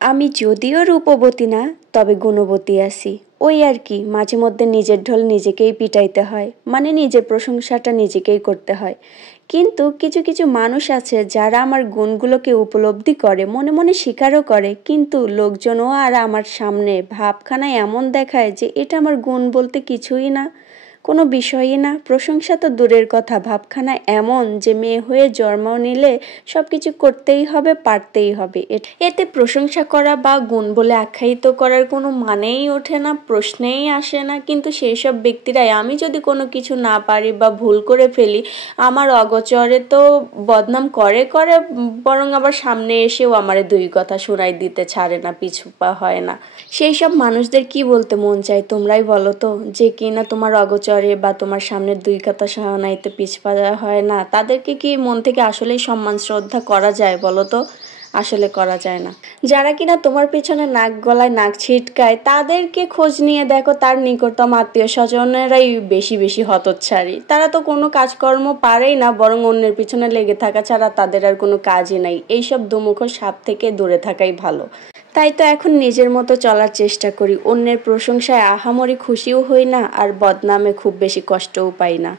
আমি যদিও রূপবতী না, তবে গুণবতী আছি। ওই আর কি, মাঝে মধ্যে নিজের ঢোল নিজেকেই পিটাইতে হয়, মানে নিজের প্রশংসাটা নিজেকেই করতে হয়। কিন্তু কিছু কিছু মানুষ আছে যারা আমার গুণগুলোকে উপলব্ধি করে, মনে মনে স্বীকারও করে, কিন্তু লোকজনও আর আমার সামনে ভাবখানা এমন দেখায় যে এটা আমার গুণ বলতে কিছুই না, কোনো বিষয়ই না। প্রশংসা তো দূরের কথা, ভাবখানা এমন যে মেয়ে হয়ে জন্ম নিলে সব কিছু করতেই হবে, পারতেই হবে। এতে প্রশংসা করা বা গুণ বলে আখ্যায়িত করার কোনো মানেই ওঠে না, প্রশ্নেই আসে না। কিন্তু সেই সব ব্যক্তিরাই আমি যদি কোনো কিছু না পারি বা ভুল করে ফেলি, আমার অগোচরে তো বদনাম করে করে, বরং আবার সামনে এসেও আমারে দুই কথা শোনাই দিতে ছাড়ে না, পিছু পা হয় না। সেই সব মানুষদের কি বলতে মন চায় তোমরাই বলো তো, যে কিনা তোমার অগোচরে বা তোমার সামনে দুই কথা শোনাইতে পিছপা হয় না, তাদেরকে কি মন থেকে আসলেই সম্মান শ্রদ্ধা করা যায় বলো তো? আসলে করা যায় না। যারা কিনা তোমার পিছনে নাক গলায় নাক ছিটকায়, তাদেরকে খোঁজ নিয়ে দেখো, তার নিকটতম আত্মীয় স্বজনেরাই বেশি বেশি হতচ্ছাড়ি। তারা তো কোনো কাজকর্ম পারেই না, বরং অন্যের পিছনে লেগে থাকা ছাড়া তাদের আর কোনো কাজই নাই। এইসব দুমুখ সাপ থেকে দূরে থাকাই ভালো। তাই তো এখন নিজের মতো চলার চেষ্টা করি, অন্যের প্রশংসায় আহামরি খুশিও হই না, আর বদনামে খুব বেশি কষ্টও পাই না।